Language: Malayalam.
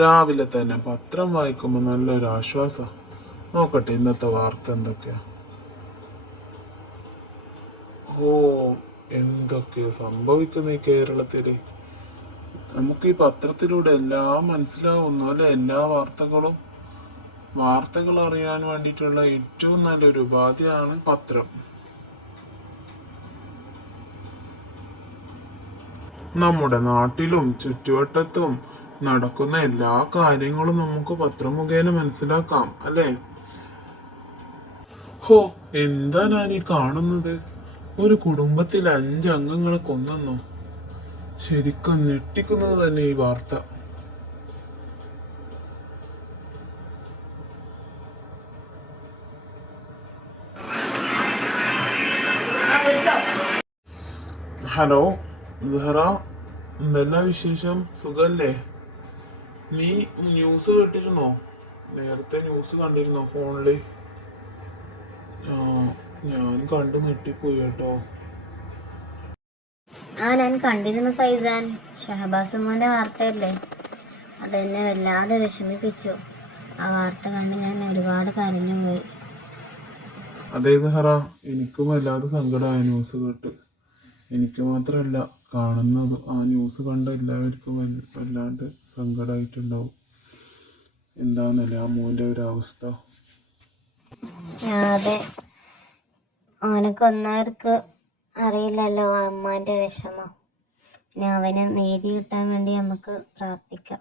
രാവിലെ തന്നെ പത്രം വായിക്കുമ്പോൾ നല്ലൊരു ആശ്വാസം. നോക്കട്ടെ ഇന്നത്തെ വാർത്ത എന്തൊക്കെയാ. ഓ, എന്തൊക്കെയാ സംഭവിക്കുന്ന ഈ കേരളത്തില്. നമുക്ക് ഈ പത്രത്തിലൂടെ എല്ലാം മനസ്സിലാവുന്നു അല്ലെ? എല്ലാ വാർത്തകൾ അറിയാൻ വേണ്ടിയിട്ടുള്ള ഏറ്റവും നല്ലൊരു ഉപാധിയാണ് പത്രം. നമ്മുടെ നാട്ടിലും ചുറ്റുവട്ടത്തും നടക്കുന്ന എല്ലാ കാര്യങ്ങളും നമുക്ക് പത്രം മുഖേന മനസ്സിലാക്കാം അല്ലേ? ഹോ, എന്താ ഞാൻ ഈ കാണുന്നത്? ഒരു കുടുംബത്തിൽ 5 അംഗങ്ങളെ കൊന്നെന്നോ? ശരിക്കും ഞെട്ടിക്കുന്നത് തന്നെ ഈ വാർത്ത. ഹലോ സെഹ്റ, എന്തെല്ലാം വിശേഷം? സുഖല്ലേ? നീ ന്യൂസ് കേട്ടിരുന്നോ? നേരത്തെ ന്യൂസ് കണ്ടിരുന്നോ ഫോണില്? ഞാൻ കണ്ടു ഞെട്ടിപ്പോയി കേട്ടോ. ഞാൻ കണ്ടിരുന്നു ഫൈസാൻ. ഷഹബാസ് മോന്റെ വാർത്തയല്ലേ? അതെന്നെ വല്ലാതെ വിഷമിപ്പിച്ചു. ആ വാർത്ത കണ്ട് ഞാൻ ഒരുപാട് കരഞ്ഞുപോയി. അതെ സെഹ്റ, എനിക്കും വല്ലാതെ സങ്കടമായ ന്യൂസ് കേട്ട്. എനിക്ക് മാത്രമല്ല, കാണുന്നത് ആ ന്യൂസ് കണ്ട എല്ലാവർക്കും വല്ലാണ്ട് സങ്കടമായിട്ടുണ്ടാവും. എന്താന്നല്ലേ ആ മോന്റെ ഒരു അവസ്ഥ. അതെ, അവനൊക്കെ ഒന്നവർക്ക് അറിയില്ലല്ലോ ആ അമ്മാന്റെ വിഷമം. ഇനി അവന് നീതി കിട്ടാൻ വേണ്ടി നമുക്ക് പ്രാർത്ഥിക്കാം.